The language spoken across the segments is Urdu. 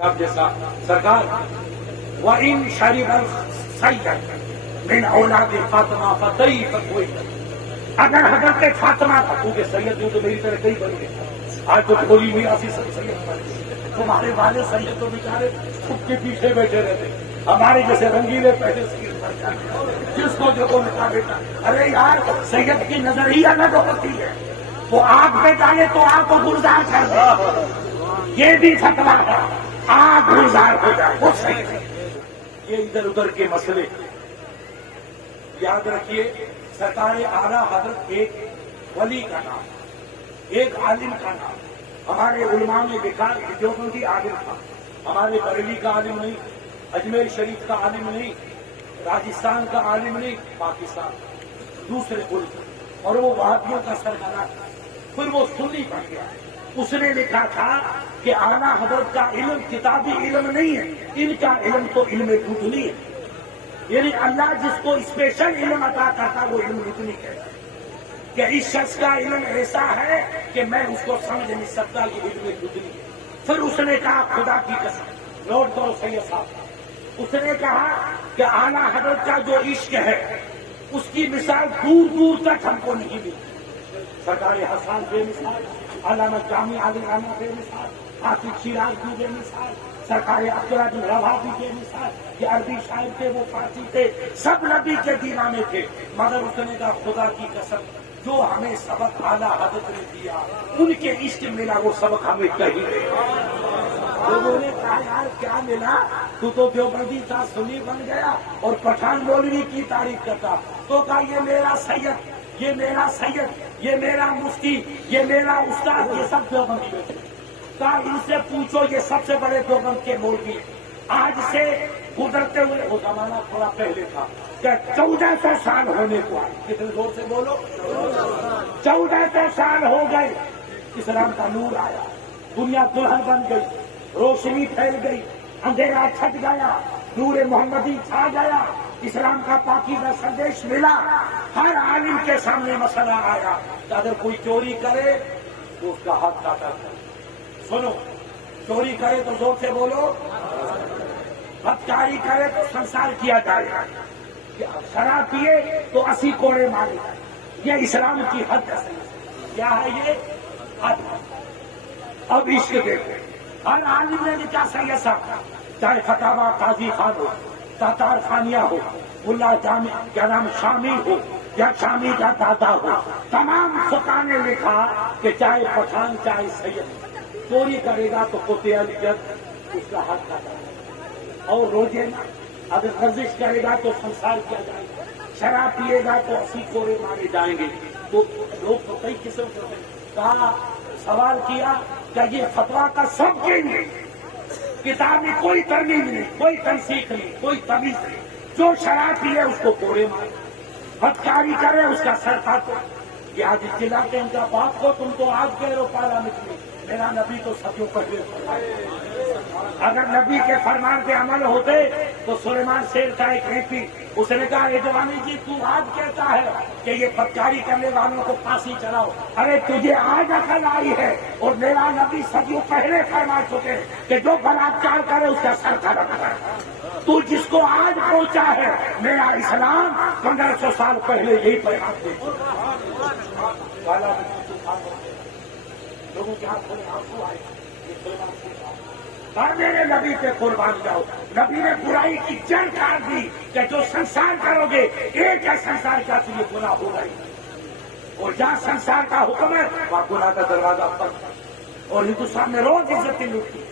اب جیسا سرکار وَإِن شَرِبَ السَّيَّدُ مِنْ أَوْلَادِ فاطمہ فَطَيِّفَتْ ہوئی، اگر حضرت فاطمہ کا کیونکہ سید ہوں تو میری طرح کئی بن گئے، آج تو کھولی ہوئی آسی سب سید بن گئے، تمہارے والد سید تو بیچارے چھپ کے پیچھے بیٹھے رہتے، ہمارے جیسے رنگیلے پہلے سید بن جاتے، جس کو دیکھو لکھا بیٹا ارے یار سید کی نظر ہی الگ ہوتی ہے، وہ آگ پہ ڈالے تو آگ کو گلزار کر دے، یہ بھی فتویٰ ہے، آگ گلزار ہو جائے وہ صحیح ہے۔ یہ ادھر ادھر کے مسئلے یاد رکھیے، سرکار اعلیٰ حضرت ایک ولی کا نام، ایک عالم کا نام، ہمارے علماء نے لکھا کہ دیوبندی عالم تھا، ہمارے بریلی کا عالم نہیں، اجمیر شریف کا عالم نہیں، راجستھان کا عالم نہیں، پاکستان دوسرے ملک، اور وہ وہابیوں کا سرکردہ تھا، پھر وہ سنی بن گیا۔ اس نے لکھا تھا کہ اعلیٰ حضرت کا علم کتابی علم نہیں ہے، ان کا علم تو علم لدنی ہے، یعنی اللہ جس کو اسپیشل علم عطا کرتا وہ علم لدنی کہتا ہے، کہ اس شخص کا علم ایسا ہے کہ میں اس کو سمجھ نہیں سکتا، یہ علم لدنی ہے۔ پھر اس نے کہا خدا کی قسم، نوٹ کرو سید صاحب، اس نے کہا کہ اعلیٰ حضرت کا جو عشق ہے اس کی مثال دور دور تک ہم کو نہیں ملی، سرکار حسان بے مثال، علامہ جامی عالمانہ بے مثال، حافظ شیراز بھی بے مثال، سرکار اقرا بن رباح بھی بے مثال، یہ عربی شاعر تھے، وہ فارسی تھے، سب نبی کے دیوانے تھے، مگر اس نے کہا خدا کی قسم جو ہمیں سبق اعلیٰ حضرت نے دیا ان کے عشق ملا وہ سبق ہمیں کہیں نہیں۔ لوگوں نے کہا یار کیا ملا، تو دیوبندی تھا سنی بن گیا اور پٹھان مولوی کی تعریف کرتا، تو کہا یہ میرا سید، یہ میرا سید، یہ میرا مفتی، یہ میرا استاد، یہ سب دیوبندی میں تھے۔ کہا ان سے پوچھو یہ سب سے بڑے دیوبند کے مولوی آج سے گزرتے ہوئے، وہ زمانہ تھوڑا پہلے تھا کہ 1400 سال ہونے کو آئے، کتنے زور سے بولو، 1400 سال ہو گئے، اسلام کا نور آیا، دنیا دلہن بن گئی، روشنی پھیل گئی، اندھیرا چھٹ گیا، نور محمدی چھا گیا، اسلام کا پاکیزہ سندیش ملا، ہر عالم کے سامنے مسئلہ آیا کہ اگر کوئی چوری کرے تو اس کا ہاتھ کاٹا جائے۔ سنو، چوری کرے تو زور سے بولو، بدکاری کرے تو سنسار کیا جائے، شراب پیے تو 80 کوڑے مارے جائے، یہ اسلام کی حد ہے۔ کیا ہے یہ حد؟ اب عشق دیکھو، ہر عالم نے لکھا سید صاحب، چاہے فتاوی قاضی خان ہو، تاتار خانیہ ہو، ملا جامع کیا نام شامی ہو یا شامی کا دادا ہو، تمام فقہ نے لکھا کہ چاہے پٹھان چاہے سید چوری کرے گا تو قطع الید اس کا حق کاٹا جائے، اور روزے اگر ورزش کرے گا تو سنسار کیا جائے گا، شراب پیے گا تو 80 کوڑے مارے جائیں گے۔ تو لوگ تو کئی قسم کے کہا، سوال کیا کہ یہ فتویٰ کا سب کے لیے کتاب میں کوئی ترمیم نہیں، کوئی تنسیق نہیں، کوئی تمیز نہیں، جو شراب پیے اس کو کوڑے مارے، بدکاری کرے اس کا سر کاٹو۔ یہ آج چلاتے ہیں ان کا باپ کو، تم تو آج کہہ رہے ہو پارلیمنٹ میں، میرا نبی تو صدیوں پہلے فرمایا، اگر نبی کے فرمان پہ عمل ہوتے تو سلیمان شیر کا ایک ریپی، اس نے کہا ایجوانی جی تو آج کہتا ہے کہ یہ بدکاری کرنے والوں کو پھانسی چڑھاؤ، ارے تجھے آج عقل آئی ہے، اور میرا نبی صدیوں پہلے فرما چکے کہ جو بلاکار کرے اس کا سر کاٹا جائے۔ تو جس کو آج پہنچا ہے میرا اسلام 1500 سال پہلے یہی پیغام دے چکا۔ لوگوں کے ہاتھ میں آنسو آئے، اور میرے نبی پہ قربان جاؤ، نبی نے برائی کی جڑ کاٹ دی کہ جو سنسار کرو گے ایک ہے سنسار کا تو یہ گناہ ہوگا ہی، اور جہاں سنسار کا حکم ہے وہاں گناہ کا دروازہ بند، اور ہندوستان میں روز عزتیں لوٹتی،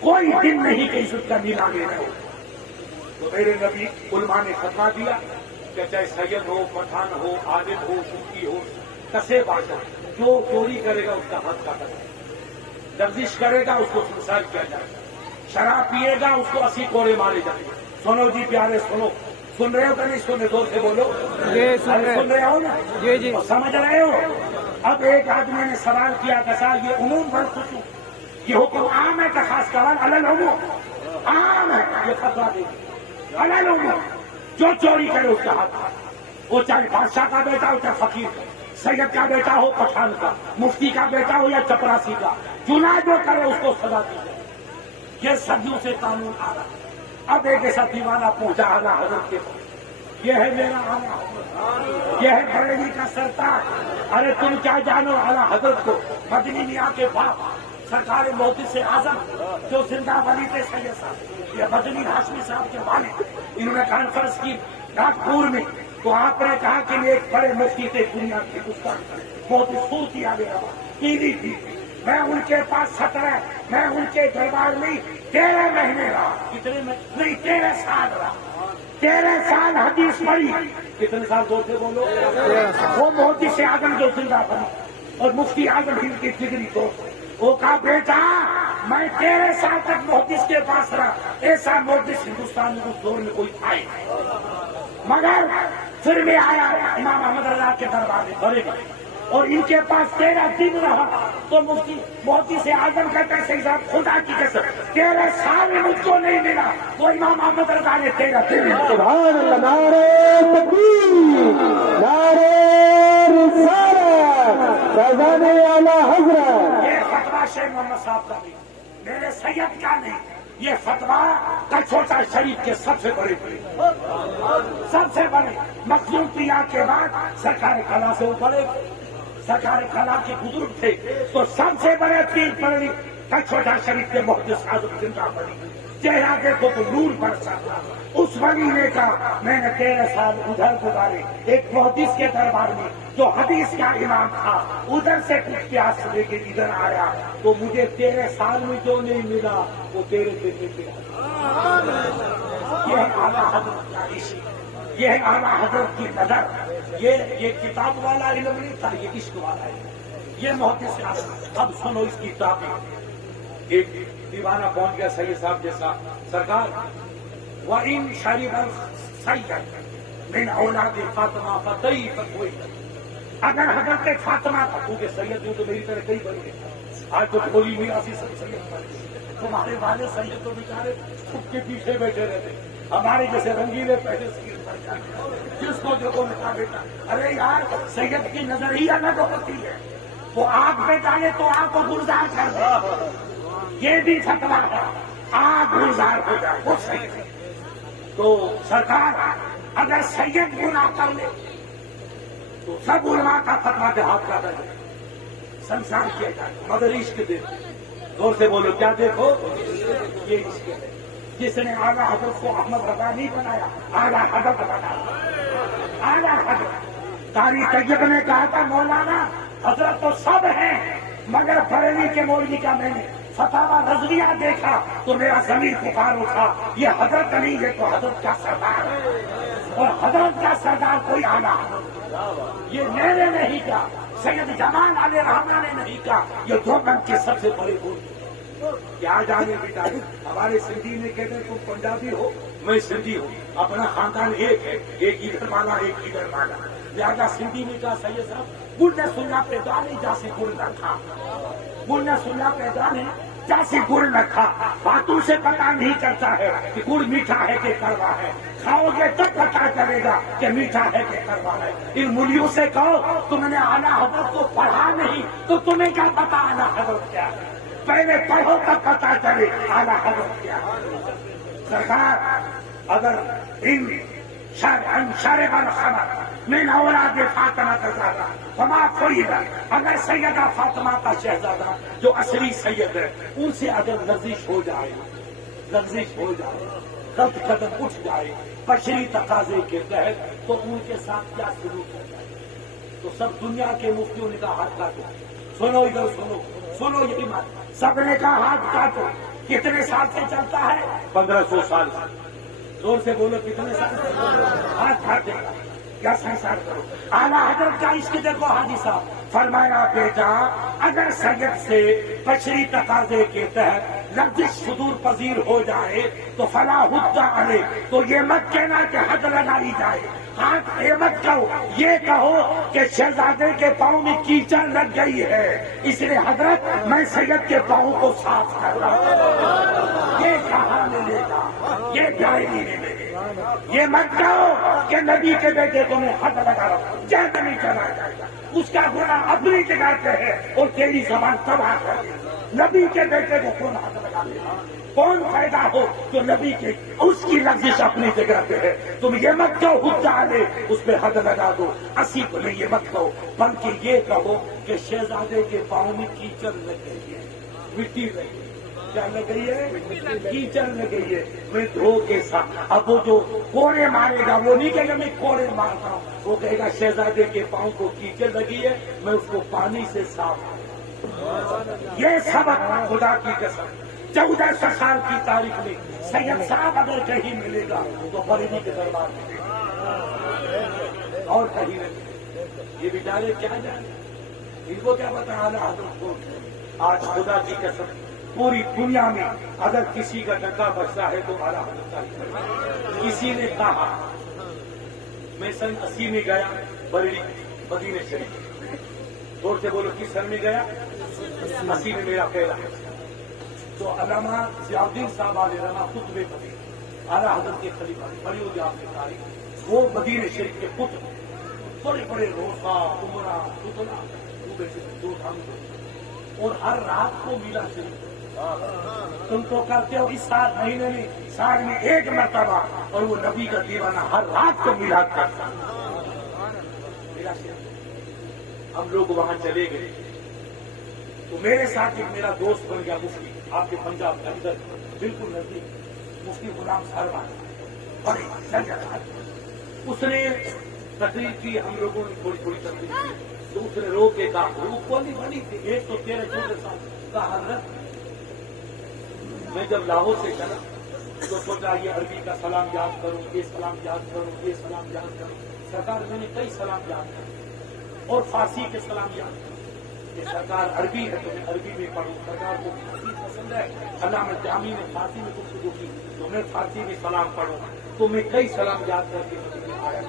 کوئی دن نہیں کہ عزت کا نیلامی رہے۔ تو میرے نبی علماء نے فتویٰ دیا کہ چاہے سید ہو، پٹھان ہو، عابد ہو، صوفی ہو، کسے باشد جو چوری کرے گا اس کا حق کاٹا جائے، لفزش کرے گا اس کو سنسار کیا جائے گا، شراب پیے گا اس کو 80 کوڑے مارے جائیں گے۔ سنو جی پیارے سنو، سن رہے ہو کہ نہیں سن رہے؟ زور سے بولو، سن رہے ہو نا؟ جی سمجھ رہے ہو؟ اب ایک آدمی نے سوال کیا کہ صاحب یہ عموم بالخصوص یہ حکم عام ہے کہ خاص قوال العموم عام ہے، یہ فتویٰ دے العموم جو چوری کرے اس کا حق، وہ چاہے بادشاہ کا بیٹا ہو چاہے فقیر کا، سید کا بیٹا ہو پٹھان کا، مفتی کا بیٹا ہو یا چپراسی کا، گناہ جو کرے اس کو سزا دی جائے۔ یہ صدیوں سے قانون آ رہا ہے۔ اب ایک ایسا دیوانہ پہنچا اعلیٰ حضرت کے پاس، یہ ہے میرا اعلیٰ حضرت، یہ ہے بریلی کا سرتاج۔ ارے تم کیا جانو اعلیٰ حضرت کو؟ مدنی میاں کے باپ سرکار محدث اعظم جو زندہ ولی تھے سید صاحب، یہ مدنی ہاشمی صاحب کے والد، انہوں نے کانفرنس کی ناگپور میں، تو آپ نے کہا کہ یہ ایک بڑے مفتی تھے دنیا کے ہندوستان کے، بہت ہی صورتی آ گیا پیلی تھی، میں ان کے پاس 17 میں ان کے دربار میں 13 مہینے رہا، کتنے میں نہیں 13 سال رہا، 13 سال حدیث پڑھی، کتنے سال زور سے بولو، وہ محدث اعظم جو زندہ بنی اور مفتی اعظم ہند کی ڈگری کو، وہ کہا بیٹا میں 13 سال تک محدث کے پاس رہا، ایسا محدث ہندوستان میں اس دور میں کوئی تھا ہی نہیں، مگر پھر میں آیا امام احمد رضا کے دربار میں بڑے گئے اور ان کے پاس 13 دن رہا، تو مفتی محدث اعظم کہتا ہے صحیح صاحب خدا کی قسم 13 سال میں مجھ کو نہیں ملا، وہ امام احمد رضا نے 13 دن سبحان اللہ، نعرہ تکبیر، نعرہ رسالت، فیضان اعلیٰ حضرت۔ یہ فتویٰ شیخ محمد صاحب کا نہیں، میرے سید کا نہیں، یہ فتویٰ کچھوٹا شریف کے سب سے بڑے سب سے بڑے مخزوم پیا کے بعد سرکار کلا سے وہ بڑے، سرکار کلا کے بزرگ تھے، تو سب سے بڑے پیر پڑی کچھوٹا شریف کے محدث اعظم زندہ بنی، چہرہ دیکھو تو نور برسا تھا۔ اس ولی نے کہا میں نے 13 سال ادھر گزارے ایک محدث کے دربار میں جو حدیث کا امام تھا، ادھر سے کچھ پیاس لے کے ادھر آیا، تو مجھے 13 سال میں جو نہیں ملا وہ 13 دن میں ملا۔ یہ ہے اعلیٰ حضرت کا عشق، یہ ہے اعلیٰ حضرت کی نظر، یہ کتاب والا علم نہیں تھا، یہ عشق والا علم، یہ محدث اعظم۔ اب سنو اس کی تعبیر، ایک دیوانہ پہنچ گیا سید صاحب جیسا، سرکار وَإِن شَرِبَ السَّيَّدُ مِنْ أَوْلَادِ فاطمہ فَطَيِّفَتْ، اگر حضرت فاطمہ تھا، کیونکہ سید ہوں تو میری طرح کئی بڑے ہیں، آج تو بولی میرا سی سید بنے، تمہارے والے سید تو بیچارے چھپ کے پیچھے بیٹھے رہتے، ہمارے جیسے رنگیلے پہلے سید بن جاتے، جس کو جو کو مٹا بیٹا، ارے یار سید کی نظر ہی الگ ہوتی ہے، وہ آگ پہ ڈالے تو آگ کو گلزار کر دے، یہ بھی فتویٰ ہے، آگ گلزار ہو جائے وہ صحیح ہے۔ تو سرکار اگر سید گناہ کر لے تو سب علماء کا فتویٰ جہاد کا ہے، سنسار کیا جائے، مگر عشق دیکھو، زور سے بولو کیا دیکھو، یہ عشق ہے، جس نے اعلیٰ حضرت کو احمد رضا نہیں بنایا، اعلیٰ حضرت بنایا، اعلیٰ حضرت۔ قاری طیب نے کہا تھا مولانا حضرت تو سب ہیں، مگر بریلی کے مولوی کا میں نے فتاوی رضویہ دیکھا تو میرا ضمیر پکار اٹھا، یہ حضرت نہیں ہے تو حضرت کا سردار ہے، اور حضرت کا سردار کوئی اعلیٰ حضرت، یہ میں نے نہیں کہا، سید جمال علیہ رحمہ نے نہیں کہا، یہ دیوبند کے سب سے بڑے بزرگ۔ کیا جانے بیٹا، ہمارے سندھی میں کہتے ہیں تم پنجابی ہو میں سندھی ہوں، اپنا خاندان ایک ہے، ایک ادھر والا ایک ادھر والا، لہٰذا سندھی میں کہا سید صاحب گل نے سننا پیدا نہیں جیسے گل نہ کھا، گل نے سننا پیدا نہیں جیسے گل نہ کھا، باتوں سے پتا نہیں چلتا ہے کہ گل میٹھا ہے کہ کڑوا ہے، کھاؤ گے تب پتا چلے گا کہ میٹھا ہے کہ کڑوا ہے۔ ان مولیوں سے کہو تم نے اعلیٰ حضرت کو پڑھا نہیں تو تمہیں کیا پتا اعلیٰ حضرت کیا ہے، پہلے پڑھو تب پتا چلے اعلیٰ حضرت کیا ہے۔ سرکار اگر ان شرب الخمر من اولاد فاطمہ کا زیادہ فما فریدا، اگر سیدہ فاطمہ کا شہزادہ جو اصلی سید ہے ان سے اگر لغزش ہو جائے، لغزش ہو جائے، غلط قدم اٹھ جائے بشری تقاضے کے تحت، تو ان کے ساتھ کیا سلوک ہو جائے؟ تو سب دنیا کے مفتیوں نے کہا ہاتھ کاٹو، سنو ادھر سنو، سنو یہی بات، سب نے کہا ہاتھ کاٹو۔ کتنے سال سے چلتا ہے؟ 1500 سال سے۔ زور سے بولو کتنے سال سے؟ ہاتھ کاٹے گا یا سنسار کرو۔ اعلیٰ حضرت کا عشق دیکھو حادثہ، فرمایا بیٹا اگر سید سے بشری تقاضے کے تحت لفظ صدور پذیر ہو جائے تو فلا حد علیہ، تو یہ مت کہنا کہ حد لگائی جائے، ہاتھ یہ مت کہو، یہ کہو کہ شہزادے کے پاؤں میں کیچڑ لگ گئی ہے اس لیے حضرت میں سید کے پاؤں کو صاف کر رہا ہوں، یہ کہاں ملے گا، یہ ڈائری میں ملے گا۔ یہ مت کہو کہ نبی کے بیٹے کو میں حد لگا رہا ہوں، جہد نہیں چلا جائے گا، اس کا گناہ اپنی جگہ پہ ہے اور تیری زبان تباہ کر دے گی۔ نبی کے بیٹے کو کون حد لگا دے گا؟ کون پیدا ہو جو نبی کے اس کی لفظ اپنی جگہ پہ ہے. تم یہ مت کہو حد علی اس پہ حد لگا دو. اسی کو نہیں یہ مت کہو بلکہ یہ کہو کہ شہزادے کے پاؤں میں کیچڑ لگ گئی ہے, مٹی لگ گئی. کیا لگ گئی ہے؟ کیچڑ لگ گئی ہے. میں دھو کے ساتھ اب وہ جو کوڑے مارے گا وہ نہیں کہے گا میں کوڑے مارتا ہوں, وہ کہے گا شہزادے کے پاؤں کو کیچڑ لگی ہے میں اس کو پانی سے صاف کروں. یہ سبق خدا کی قسم 1400 سال کی تاریخ میں سید صاحب اگر کہیں ملے گا تو بریلی کے دربار میں اور کہیں نہیں. یہ بیچارے کیا جانے, ان کو کیا پتا اعلیٰ حضرت کو. آج خدا کی قسم پوری دنیا میں اگر کسی کا ڈنڈا بچتا ہے تو اعلیٰ حضرت کا. کسی نے کہا میں سن 80 میں گیا بریلی مدینے شریف, زور سے بولو کس سن میں گیا؟ 80 میں میرا پہلا ہے. تو علامہ ضیاء الدین صاحب علیہ رحمہ خطبے پڑھے, اعلیٰ حضرت کے خلیفہ بڑی ہو جائے آپ کی تاریخ, وہ مدینے شریف کے خطبے بڑے بڑے روزہ عمرہ اتنا صبح سے 2 دھام اور ہر رات کو میلا شریف. تم تو کرتے ہو اس سال مہینے میں سال میں 1 مرتبہ, اور وہ نبی کا دیوانہ ہر رات کو میلاد کرتا. میرا شریف ہم لوگ وہاں چلے گئے تو میرے ساتھ ایک میرا دوست بن گیا مفتی, آپ کے پنجاب کے اندر بالکل نزدیک, مفتی غلام سہروان, بڑے جگہ. اس نے تقریر کی, ہم لوگوں نے تھوڑی تھوڑی تقریر کی, تو اس نے رو کے کہا, وہ کوئی بڑی تھی 113 سال کا حضرت. میں جب لاہور سے چلا تو سوچا یہ عربی کا سلام یاد کروں, یہ سلام یاد کروں, یہ سلام یاد کروں. سرکار میں نے کئی سلام یاد کروں اور فارسی کے سلام یاد کروں. یہ سرکار عربی ہے تو میں عربی میں پڑھوں. سرکار کو فارسی پسند ہے, علامہ جامی نے فارسی میں گفتگو کی تو میں فارسی میں سلام پڑھوں. تو میں کئی سلام یاد کر کے آیا.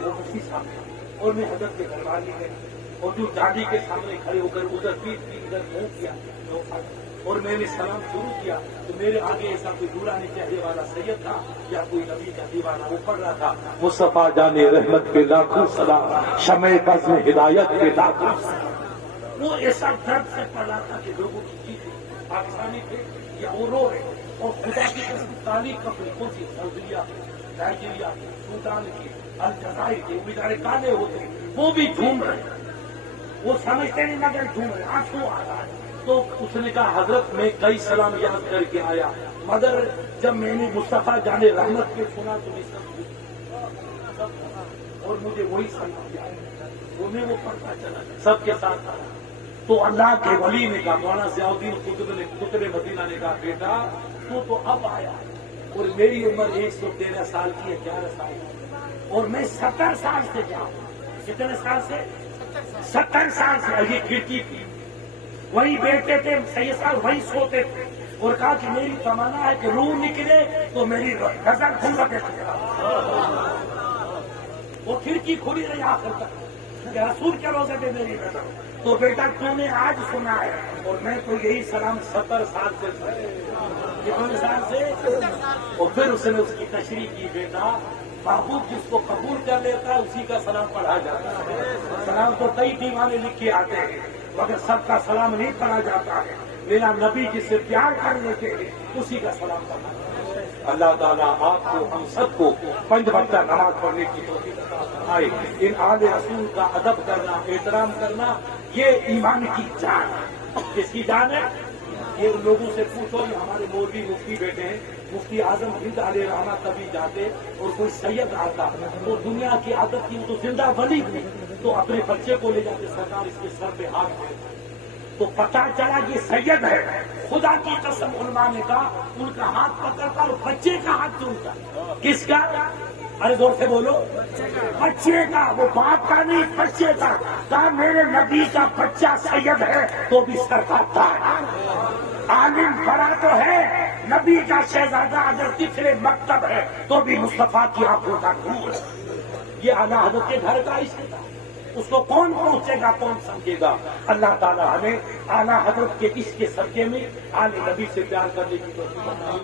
وہ مفتی صاحب اور میں حضرت کے دربار میں گیا اور جو دادی کے سامنے کھڑے ہو کر ادھر پیٹ کی ادھر منہ کیا اور میں نے سلام شروع کیا تو میرے آگے ایسا کوئی نورانی چہرے والا سید تھا یا کوئی نبی کا دیوانہ, وہ پڑھ رہا تھا مصطفیٰ جان رحمت کے لاکھوں سلام, شمع بزم ہدایت کے لاکھوں سلام. وہ ایسا درد سے پڑھ رہا تھا کہ لوگوں کی چیزیں پاکستانی تھے یا وہ رو رہے, اور خدا کی قسم تاریخ اپنی کون سی سعودیہ کی, نائجیریا کی, سوڈان کی, الجزائر کے بیچارے کانے ہوتے وہ بھی جھوم رہے. وہ سمجھتے نہیں مگر جھوم رہے, آنسو آ رہا ہے. تو اس نے کہا حضرت میں کئی سلام یاد کر کے آیا, مگر جب میں نے مصطفیٰ جان رحمت کے سنا تو میں سب اور مجھے وہی سلام یاد, وہ میں وہ پڑھتا چلا سب کے ساتھ تھا. تو اللہ کے ولی نے کہا, مولانا ضیاء الدین قطب مدینہ نے کہا بیٹا تو اب آیا اور میری عمر 113 سال کی ہے, 11 سال کی, اور میں 70 سال سے جاؤں. کتنے سال سے؟ 70 سال سے. یہ کھڑکی تھی, وہی بیٹھتے تھے سید صاحب, وہی سوتے تھے, اور کہا کہ میری تمنا ہے کہ روح نکلے تو میری نظر کھل سکے. وہ کھڑکی کھلی رہی آخر تک کہ رسول کے روزے پہ میری نظر. تو بیٹا تو نے آج سنا ہے اور میں تو یہی سلام 70 سال سے, کتنے سال سے. اور پھر اس نے اس کی تشریح کی, بیٹا محبوب جس کو قبول کر لیتا ہے اسی کا سلام پڑھا جاتا ہے. سلام تو کئی دیوانے لکھ کے آتے ہیں مگر سب کا سلام نہیں پڑھا جاتا ہے. میرا نبی جس سے پیار کرنے کے لیے اسی کا سلام پڑھا. اللہ تعالیٰ آپ کو ہم سب کو 5 وقت نماز پڑھنے کی توفیق عطا فرمائے. ان آل رسول کا ادب کرنا, احترام کرنا, یہ ایمان کی جان ہے. کس کی جان ہے؟ یہ ان لوگوں سے پوچھو, یہ ہمارے مولوی مفتی بیٹے ہیں, مفتی اعظم ہند علیہ رحمہ کبھی جاتے اور کوئی سید آتا تو دنیا کی عادت کی, تو زندہ ولی تھی, تو اپنے بچے کو لے جاتے, سرکار اس کے سر پہ ہاتھ پھیرتا, تو پتا چلا یہ سید ہے. خدا کی قسم علماء نے کہا ان کا ہاتھ پکڑتا اور بچے کا ہاتھ چومتا. کس کا؟ ارے زور سے بولو. بچے کا, وہ باپ کا نہیں, بچے کا. کہا میرے نبی کا بچہ سید ہے تو بھی سر کاٹتا ہے. عالم بڑا تو ہے, نبی کا شہزادہ اگر تیسرے مکتب ہے تو بھی مصطفیٰ کی آنکھوں کا نور. یہ اعلیٰ حضرت کے گھر کا عشق تھا. اس کو کون پہنچے گا, کون سمجھے گا. اللہ تعالیٰ ہمیں اعلیٰ حضرت کے عشق کے صدقے میں آل نبی سے پیار کرنے کی توفیق عطا فرمائے.